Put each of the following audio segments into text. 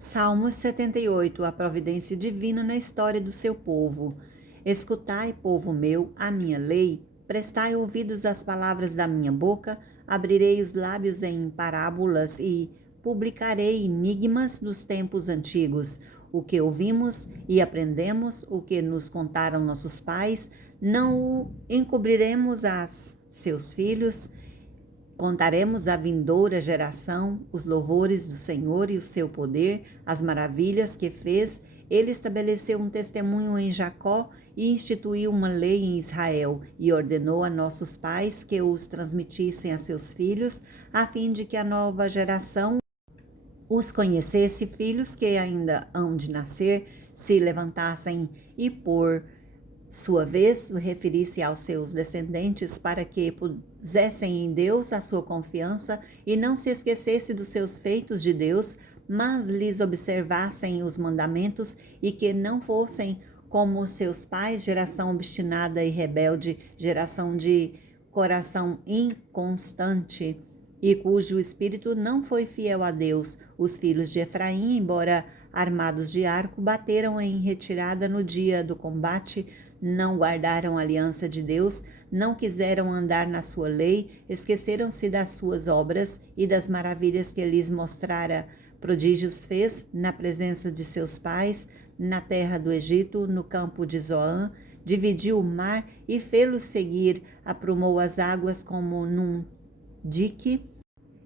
Salmos 78, a providência divina na história do seu povo. Escutai, povo meu, a minha lei, prestai ouvidos às palavras da minha boca, abrirei os lábios em parábolas e publicarei enigmas dos tempos antigos. O que ouvimos e aprendemos, o que nos contaram nossos pais, não o encobriremos a seus filhos. Contaremos à vindoura geração os louvores do Senhor e o seu poder, as maravilhas que fez. Ele estabeleceu um testemunho em Jacó e instituiu uma lei em Israel e ordenou a nossos pais que os transmitissem a seus filhos, a fim de que a nova geração os conhecesse, filhos que ainda hão de nascer, se levantassem e por sua vez, referisse aos seus descendentes para que pusessem em Deus a sua confiança e não se esquecesse dos seus feitos de Deus, mas lhes observassem os mandamentos e que não fossem como seus pais, geração obstinada e rebelde, geração de coração inconstante e cujo espírito não foi fiel a Deus. Os filhos de Efraim, embora armados de arco, bateram em retirada no dia do combate, não guardaram a aliança de Deus, não quiseram andar na sua lei, esqueceram-se das suas obras e das maravilhas que lhes mostrara. Prodígios fez na presença de seus pais, na terra do Egito, no campo de Zoã, dividiu o mar e fê-los seguir, aprumou as águas como num dique,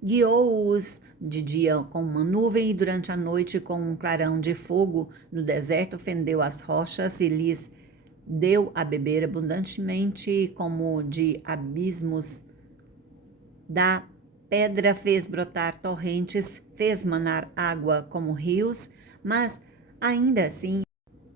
guiou-os de dia com uma nuvem e durante a noite com um clarão de fogo. No deserto fendeu as rochas e lhes deu a beber abundantemente como de abismos. Da pedra fez brotar torrentes, fez manar água como rios, mas ainda assim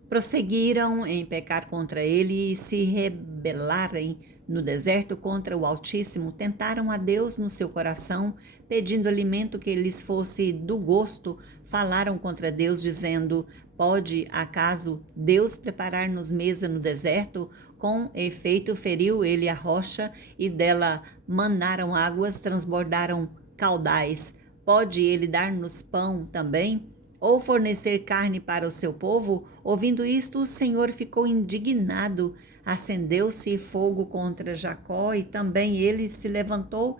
prosseguiram em pecar contra ele e se rebelarem no deserto contra o Altíssimo. Tentaram a Deus no seu coração, pedindo alimento que lhes fosse do gosto. Falaram contra Deus, dizendo: pode acaso Deus preparar-nos mesa no deserto? Com efeito, feriu ele a rocha e dela manaram águas, transbordaram caudais. Pode ele dar-nos pão também? Ou fornecer carne para o seu povo? Ouvindo isto, o Senhor ficou indignado. Acendeu-se fogo contra Jacó e também ele se levantou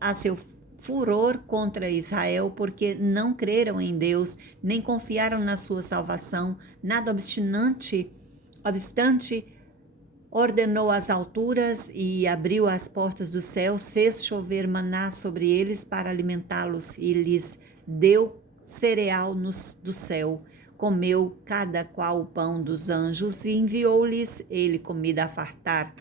a seu furor contra Israel, porque não creram em Deus, nem confiaram na sua salvação. Nada obstante, ordenou as alturas e abriu as portas dos céus, fez chover maná sobre eles para alimentá-los e lhes deu cereal do céu. Comeu cada qual o pão dos anjos e enviou-lhes ele comida a fartar.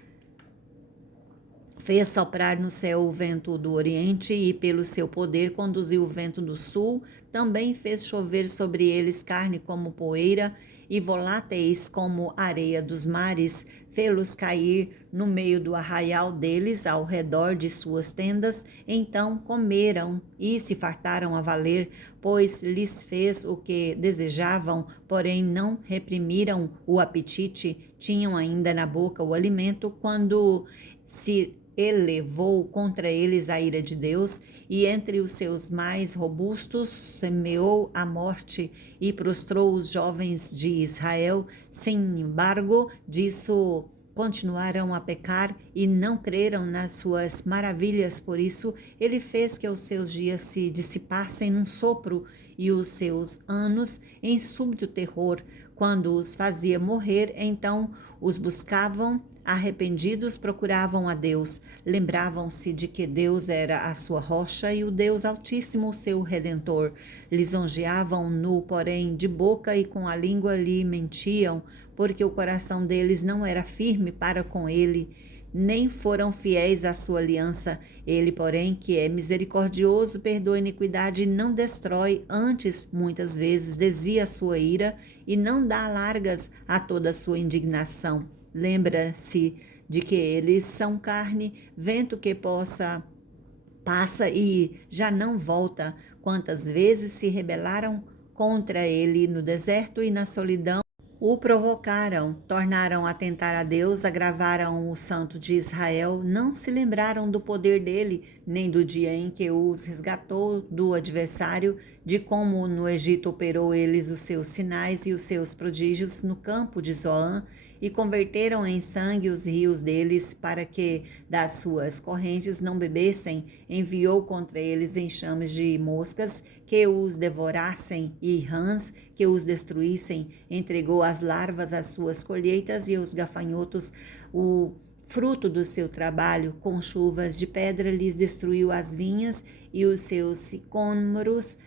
Fez soprar no céu o vento do oriente e pelo seu poder conduziu o vento do sul. Também fez chover sobre eles carne como poeira e voláteis como areia dos mares. Fê-los cair no meio do arraial deles, ao redor de suas tendas. Então comeram e se fartaram a valer, pois lhes fez o que desejavam, porém não reprimiram o apetite. Tinham ainda na boca o alimento quando se elevou contra eles a ira de Deus, e entre os seus mais robustos semeou a morte e prostrou os jovens de Israel. Sem embargo, disso continuaram a pecar e não creram nas suas maravilhas. Por isso, ele fez que os seus dias se dissipassem num sopro e os seus anos em súbito terror. Quando os fazia morrer, então os buscavam, arrependidos procuravam a Deus, lembravam-se de que Deus era a sua rocha e o Deus Altíssimo o seu Redentor. Lisonjeavam-no, porém, de boca e com a língua lhe mentiam, porque o coração deles não era firme para com ele, nem foram fiéis à sua aliança. Ele, porém, que é misericordioso, perdoa a iniquidade e não destrói, antes, muitas vezes, desvia a sua ira e não dá largas a toda a sua indignação. Lembra-se de que eles são carne, vento que passa e já não volta. Quantas vezes se rebelaram contra ele no deserto e na solidão, O provocaram, tornaram a tentar a Deus, agravaram o santo de Israel, não se lembraram do poder dele, nem do dia em que os resgatou do adversário, de como no Egito operou eles os seus sinais e os seus prodígios no campo de Zoã, e converteram em sangue os rios deles, para que das suas correntes não bebessem, enviou contra eles enxames de moscas, que os devorassem, e rãs, que os destruíssem, entregou as larvas às suas colheitas e os gafanhotos o fruto do seu trabalho, com chuvas de pedra lhes destruiu as vinhas e os seus sicômoros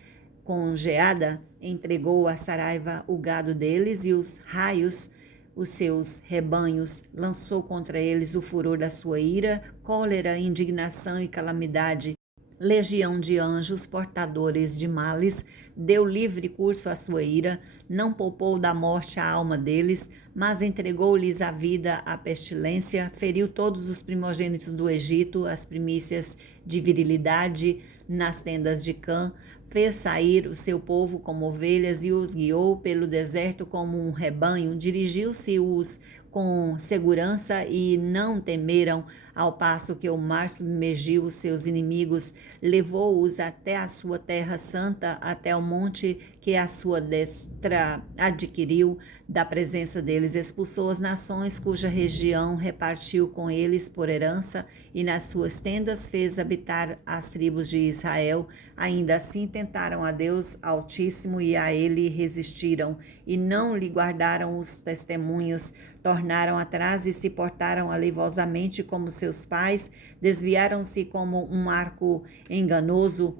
com geada, entregou a saraiva o gado deles e os raios os seus rebanhos, lançou contra eles o furor da sua ira, cólera, indignação e calamidade. Legião de anjos portadores de males, deu livre curso à sua ira, não poupou da morte a alma deles, mas entregou-lhes a vida à pestilência, feriu todos os primogênitos do Egito, as primícias de virilidade nas tendas de Cã, fez sair o seu povo como ovelhas e os guiou pelo deserto como um rebanho, dirigiu-se-os com segurança e não temeram, ao passo que o mar submergiu os seus inimigos, levou-os até a sua terra santa, até o monte que a sua destra adquiriu da presença deles, expulsou as nações cuja região repartiu com eles por herança, e nas suas tendas fez habitar as tribos de Israel. Ainda assim tentaram a Deus Altíssimo e a ele resistiram, e não lhe guardaram os testemunhos, tornaram atrás e se portaram aleivosamente como seus pais, desviaram-se como um arco enganoso,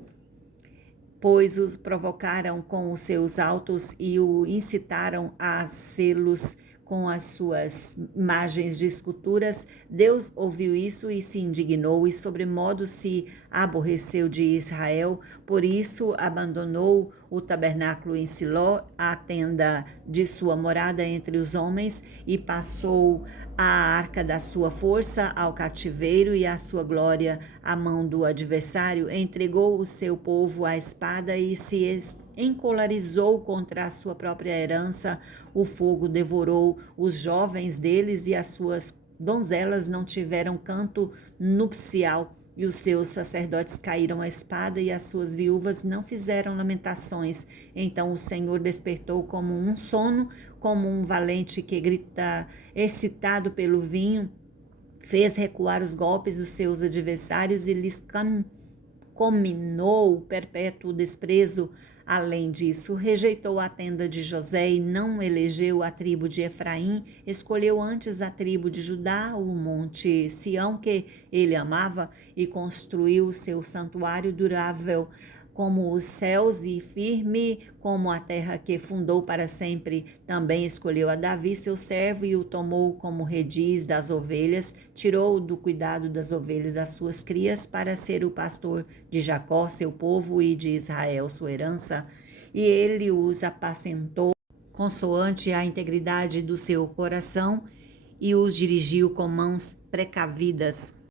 pois os provocaram com os seus altos e o incitaram a sê-los com as suas imagens de esculturas. Deus ouviu isso e se indignou, e sobremodo se aborreceu de Israel. Por isso abandonou o tabernáculo em Siló, a tenda de sua morada entre os homens, e passou a arca da sua força ao cativeiro e a sua glória à mão do adversário. Entregou o seu povo à espada e se encolarizou contra a sua própria herança. O fogo devorou os jovens deles e as suas donzelas não tiveram canto nupcial. E os seus sacerdotes caíram à espada e as suas viúvas não fizeram lamentações. Então o Senhor despertou como um sono, como um valente que grita excitado pelo vinho, fez recuar os golpes dos seus adversários e lhes comminou perpétuo desprezo. Além disso, rejeitou a tenda de José e não elegeu a tribo de Efraim, escolheu antes a tribo de Judá, o monte Sião que ele amava, e construiu o seu santuário durável como os céus e firme como a terra que fundou para sempre. Também escolheu a Davi, seu servo, e o tomou como rediz das ovelhas, tirou do cuidado das ovelhas das suas crias para ser o pastor de Jacó, seu povo, e de Israel, sua herança. E ele os apacentou consoante a integridade do seu coração e os dirigiu com mãos precavidas.